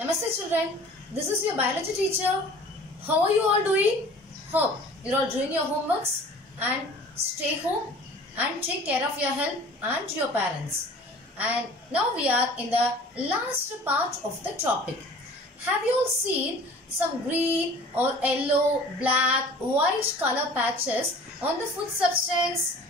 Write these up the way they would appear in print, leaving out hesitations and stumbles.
Namaste children, this is your biology teacher. How are you all doing? Hope you're all doing your homeworks and stay home and take care of your health and your parents. And now we are in the last part of the topic. Have you all seen some green or yellow, black, white color patches on the food substance?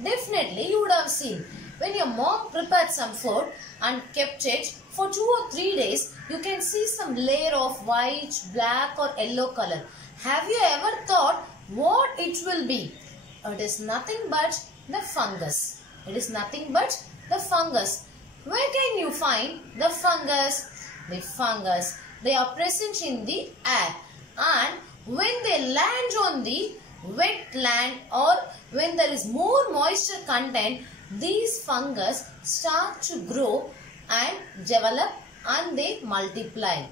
Definitely you would have seen. When your mom prepared some food and kept it for 2 or 3 days, you can see some layer of white, black or yellow color. Have you ever thought what it will be? It is nothing but the fungus. It is nothing but the fungus. Where can you find the fungus? The fungus, they are present in the air, and when they land on the wet land or when there is more moisture content, these fungus start to grow and develop and they multiply.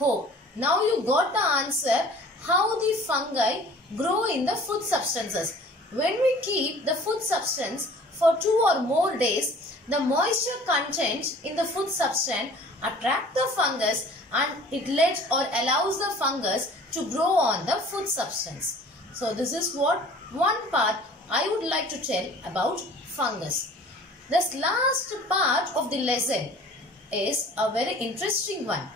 Oh, now you got the answer how the fungi grow in the food substances. When we keep the food substance for 2 or more days, the moisture content in the food substance attract the fungus and it lets or allows the fungus to grow on the food substance. So this is what one part I would like to tell about fungus. This last part of the lesson is a very interesting one.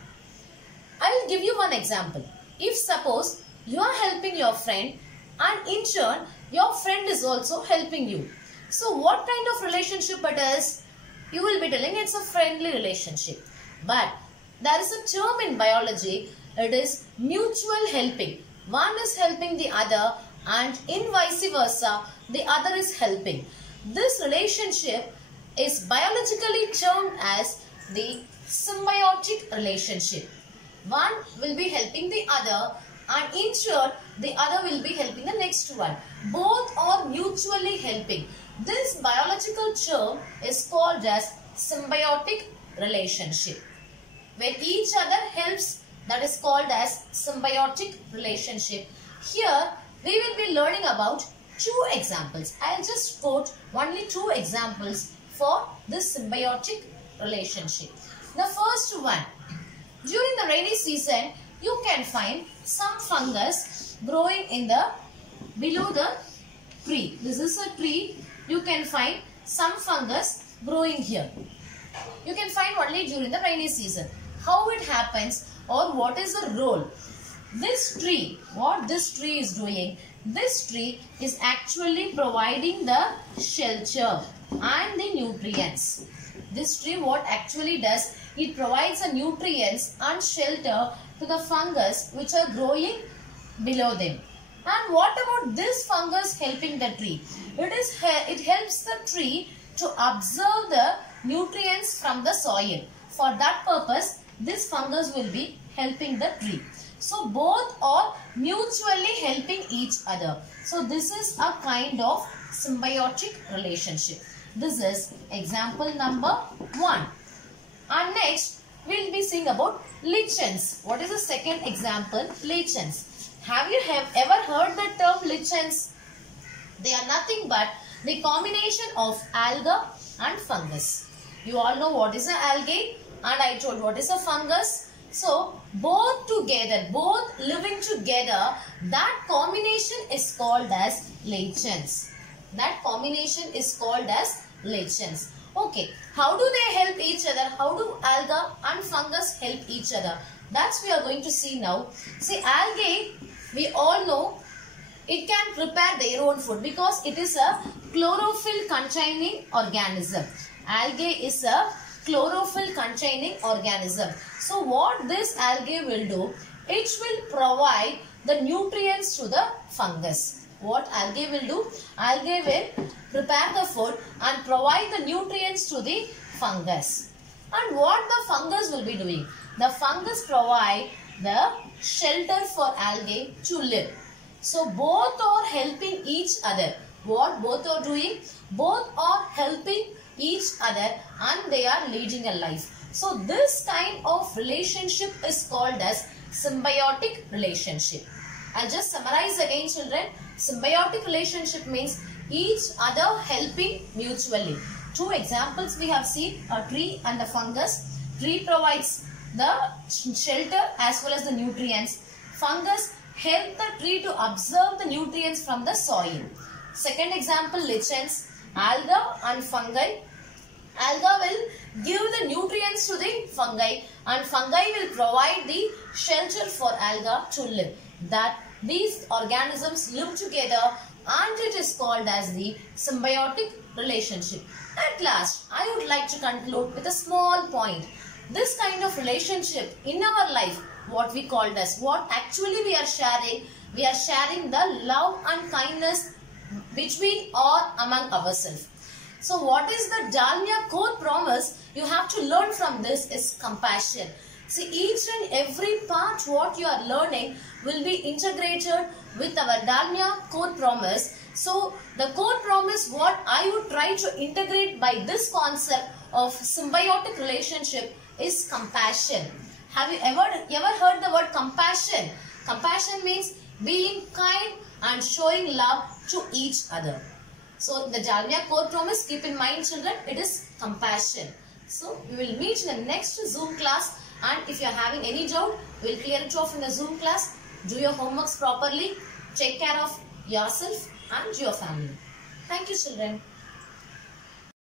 I will give you one example. If suppose you are helping your friend and in turn your friend is also helping you. So what kind of relationship it is? You will be telling it's a friendly relationship. But there is a term in biology, it is mutual helping. One is helping the other and in vice versa, the other is helping. This relationship is biologically termed as the symbiotic relationship. One will be helping the other and in turn the other will be helping the next one. Both are mutually helping. This biological term is called as symbiotic relationship. When each other helps, that is called as symbiotic relationship. Here we will be learning about 2 examples. I will just quote only 2 examples for this symbiotic relationship. The first one, during the rainy season, you can find some fungus growing in the below the tree. This is a tree. You can find some fungus growing here. You can find only during the rainy season. How it happens or what is the role? This tree, what this tree is doing, this tree is actually providing the shelter and the nutrients. This tree what actually does, it provides the nutrients and shelter to the fungus which are growing below them. And what about this fungus helping the tree? It helps the tree to absorb the nutrients from the soil. For that purpose, this fungus will be helping the tree. So both are mutually helping each other. So this is a kind of symbiotic relationship. This is example number 1. And next we will be seeing about lichens. What is the second example? Lichens. Have you ever heard the term lichens? They are nothing but the combination of alga and fungus. You all know what is an algae and I told what is a fungus. So both together, both living together, that combination is called as lichens. That combination is called as lichens. Okay, how do they help each other? How do alga and fungus help each other? That's we are going to see now. See, algae, we all know it can prepare their own food because it is a chlorophyll containing organism. Algae is a chlorophyll containing organism. So what this algae will do, it will provide the nutrients to the fungus. What algae will do? Algae will prepare the food and provide the nutrients to the fungus. And what the fungus will be doing? The fungus provide the shelter for algae to live. So both are helping each other. What both are doing? Both are helping each other and they are leading a life. So this kind of relationship is called as symbiotic relationship. I'll just summarize again, children. Symbiotic relationship means each other helping mutually. 2 examples we have seen, a tree and a fungus. Tree provides the shelter as well as the nutrients. Fungus help the tree to absorb the nutrients from the soil. Second example, lichens, alga and fungi. Alga will give the nutrients to the fungi and fungi will provide the shelter for alga to live. That these organisms live together and it is called as the symbiotic relationship. At last, I would like to conclude with a small point. This kind of relationship in our life, what we called as, what actually we are sharing the love and kindness between or among ourselves. So what is the Dalmia core promise? You have to learn from this is compassion. See, each and every part what you are learning will be integrated with our Dalmia core promise. So the core promise what I would try to integrate by this concept of symbiotic relationship is compassion. Have you ever heard the word compassion? Compassion means being kind and showing love to each other. So the Dalmia core promise, keep in mind children, it is compassion. So we will meet in the next Zoom class, and if you are having any doubt, we will clear it off in the Zoom class. Do your homeworks properly, take care of yourself and your family. Thank you children.